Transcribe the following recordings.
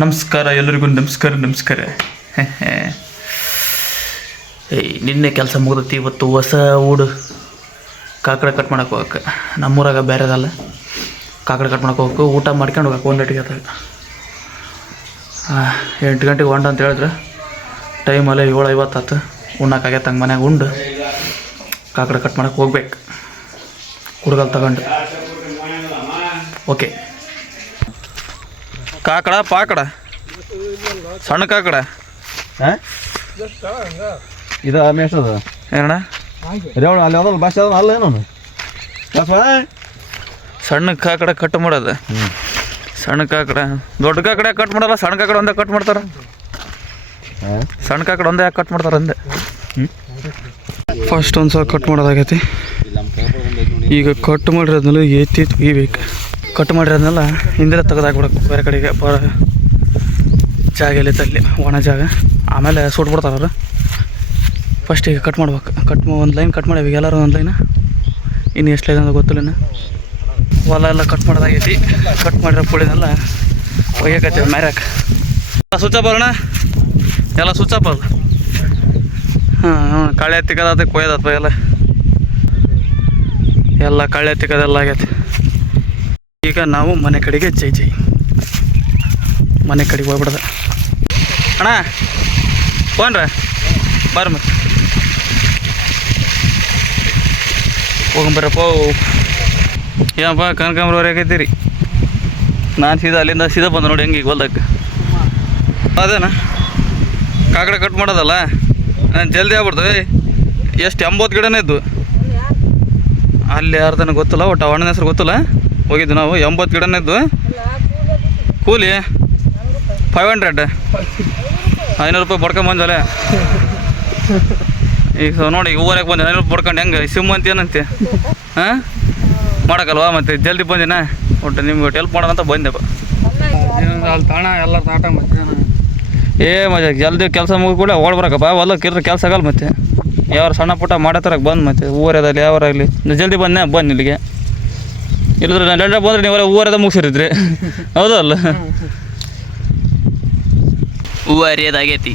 ನಮಸ್ಕಾರ, ಎಲ್ಲರಿಗೂ ನಮಸ್ಕಾರ ನಮಸ್ಕಾರ. ಏಯ್, ನಿನ್ನೆ ಕೆಲಸ ಮುಗ್ದೈತಿ, ಇವತ್ತು ಹೊಸ ಊಡು. ಕಾಕಡ ಕಟ್ ಮಾಡಕ್ಕೆ ಹೋಗಕ್ಕೆ ನಮ್ಮೂರಾಗ ಬೇರೆದಲ್ಲ ಕಾಕಡ ಕಟ್ ಮಾಡಕ್ಕೆ ಹೋಗಕ್ಕೆ ಊಟ ಮಾಡ್ಕೊಂಡು ಹೋಗಕ್ಕೆ ಒಂದು ಗಂಟೆಗೆ ಅದಾಗ ಎಂಟು ಗಂಟೆಗೆ ಹೊಂಡ ಅಂತ ಹೇಳಿದ್ರೆ. ಟೈಮ್ ಅಲ್ಲೇ ಏಳು ಐವತ್ತಾತು ಉಣ್ಣಕ್ಕಾಗೈತೆ ಹಂಗೆ ಮನ್ಯಾಗ ಉಂಡು. ಕಾಕಡ ಕಟ್ ಮಾಡಕ್ಕೆ ಹೋಗ್ಬೇಕು. ಕುಡ್ಗಲ್ ತಗೊಂಡು. ಓಕೆ ಕಾಕಡ ಪಾಕಡ? ಸಣ್ಣ ಕಾಕಡ? ಹಾಂ? ಇದು ಮೇಷ್ ಅದ ಏನಣ್ಣ ರೇವಣ ಅಲ್ಲಿ ಯಾವ್ದಲ್ಲ ಭಾಷೆ ಅದ ಅಲ್ಲ ಏನೋ ಸಣ್ಣ ಕಾಕಡ ಕಟ್ ಮಾಡೋದು. ಸಣ್ಣ ಕಾಕಡ. ದೊಡ್ಡ ಕಾಕಡೆ ಕಟ್ ಮಾಡಲ್ಲ ಸಣ್ಣ ಕಾಕಡ ಒಂದೇ ಕಟ್ ಮಾಡ್ತಾರ. ಸಣ್ಣ ಕಾಕಡ ಒಂದೇ ಯಾಕೆ ಕಟ್ ಮಾಡ್ತಾರ ಅಂದೆ? ಫಸ್ಟ್ ಒಂದು ಸಲ ಕಟ್ ಮಾಡೋದಾಗೈತಿ. ಈಗ ಕಟ್ ಮಾಡಿರೋದ್ಮೇಲೆ ಎತ್ತಿ ತೆಗಿಬೇಕು ಕಟ್ ಮಾಡಿರೋದನ್ನೆಲ್ಲ ಹಿಂದೆ ತೆಗೆದಾಕ್ಬಿಡಕ್ಕೆ ಬೇರೆ ಕಡೆಗೆ ಬರ ಜಾಗ ಎಲ್ಲಿ ತಲ್ಲಿ ಒಣ ಜಾಗ. ಆಮೇಲೆ ಸುಟ್ಬಿಡ್ತಾರೆ ಅವರು. ಫಸ್ಟ್ ಈಗ ಕಟ್ ಮಾಡ್ಬೇಕು. ಕಟ್ ಒಂದು ಲೈನ್ ಕಟ್ ಮಾಡೀವಿ. ಎಲ್ಲರೂ ಒಂದು ಲೈನ್ ಇನ್ನು ಎಷ್ಟು ಲೈನ್ ಅಂತ ಗೊತ್ತಿಲ್ಲ ಹೊಲ ಎಲ್ಲ ಕಟ್ ಮಾಡೋದಾಗೈತಿ. ಕಟ್ ಮಾಡಿರೋ ಪುಳಿನೆಲ್ಲ ಒಯ್ಯಕತ್ತೀವಿ ಮ್ಯಾರ್ಯಾಕ ಸ್ವಿಚ್ ಅಪ್ ಅಲ್ಲಣ್ಣ? ಎಲ್ಲ ಸ್ವಿಚ್ ಅಪ್ ಅಲ್ಲ? ಹಾಂ ಕಳೆ ತಿಕ್ಕದ ಕೊಯ್ದಪ್ಪ ಎಲ್ಲ ಎಲ್ಲ ಕಳೆ ತಿಕ್ಕದೆಲ್ಲ ಆಗೈತೆ. ಈಗ ನಾವು ಮನೆ ಕಡೆಗೆ ಜೈ ಜೈ. ಮನೆ ಕಡೆಗೆ ಹೋಗ್ಬಿಡ್ದ. ಅಣ್ಣ, ಫೋನ್ರ? ಬರ್ರಿ ಮತ್ತೆ ಹೋಗಂಬರಪ್ಪ ಏನಪ್ಪ ಕನಕಾಂಬ್ರವ್ರು ರೀ ನಾನು ಸೀದಾ ಅಲ್ಲಿಂದ ಸೀದಾ ಬಂದೆ ನೋಡಿ ಹೆಂಗೆ ಈಗ ಹೊಲ್ದಕ್ಕೆ ಅದೇನ? ಕಾಕಡ ಕಟ್ ಮಾಡೋದಲ್ಲ? ನಾನು ಜಲ್ದಿ ಆಗ್ಬಿಡ್ತವೆ ಎಷ್ಟು ಎಂಬತ್ತು ಗಿಡನೇ ಇದ್ದು. ಅಲ್ಲಿ ಯಾರ್ದನ ಗೊತ್ತಿಲ್ಲ, ಒಟ್ಟು ಅವಣ್ಣನ ಹೆಸರು ಗೊತ್ತಿಲ್ಲ? ಹೋಗಿದ್ದು ನಾವು, ಎಂಬತ್ತು ಗಿಡನೇ ಇದ್ದು ಕೂಲಿ ಫೈವ್ ಹಂಡ್ರೆಡ್ ಐನೂರು ರೂಪಾಯಿ ಬಡ್ಕೊಂಬಂದಲೆ ಈಗ ನೋಡಿ, ಈಗ ಊರಾಗ ಬಂದೆ ಐನೂರು ಬಡ್ಕೊಂಡು ಹೆಂಗೆ? ಸಿಮ್ ಏನಂತೆ? ಹಾಂ? ಮಾಡೋಕ್ಕಲ್ವಾ ಮತ್ತೆ? ಜಲ್ದಿ ಬಂದಿನ? ಒಟ್ಟು ನಿಮ್ಗೆ ಒಟ್ಟು ಮಾಡೋಣ ಅಂತ ಬಂದೆಪ್ಪ ಅಲ್ಲಿ ತಾಣ ಎಲ್ಲ ತಾಟ ಮತ್ತೆ ಏ ಮಜಾ, ಜಲ್ದಿ ಕೆಲಸ ಮುಗಿ ಕೂಡ ಓಡ್ ಬರಕಪ್ಪ ಹೊಲಕ್ಕೆ ಇದ್ರೆ ಕೆಲಸ ಆಗಲ್ಲ ಮತ್ತೆ. ಯಾವ ಸಣ್ಣ ಪುಟ್ಟ ಮಾಡತ್ತರಕ್ಕೆ ಬಂದು ಮತ್ತೆ ಊರದಲ್ಲಿ ಯಾವಾಗಲಿ ಜಲ್ದಿ ಬಂದೆ ಬಂದು ಇಲ್ಲಿಗೆ. ಇಲ್ಲದ್ರೆ ನಾನು ಬಂದರೆ ಬಂದ್ರೆ ನೀವು ಊರದ ಮುಗಿಸಿರಿದ್ರಿ. ಹೌದಲ್ಲ ಹೂವು ಅರಿಯೋದಾಗೈತಿ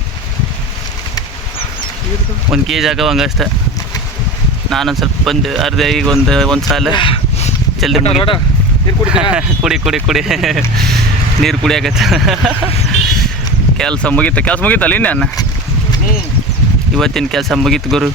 ಒಂದು ಕೆ ಜಿ ಆಗವಂಗೆ ಅಷ್ಟೆ. ನಾನೊಂದು ಸ್ವಲ್ಪ ಬಂದು ಅರ್ಧ ಈಗ ಒಂದು ಒಂದು ಸಾಲ ಜಲ್ದಿ ನೀರು ಕುಡಿ ಕುಡಿ ಕುಡಿ. ನೀರು ಕುಡಿಯಾಕತ್ತ. ಕೆಲಸ ಮುಗೀತು. ಕೆಲಸ ಮುಗೀತಲ್ಲ ಇನ್ನೇನು? ಇವತ್ತಿನ ಕೆಲಸ ಮುಗೀತು ಗುರು.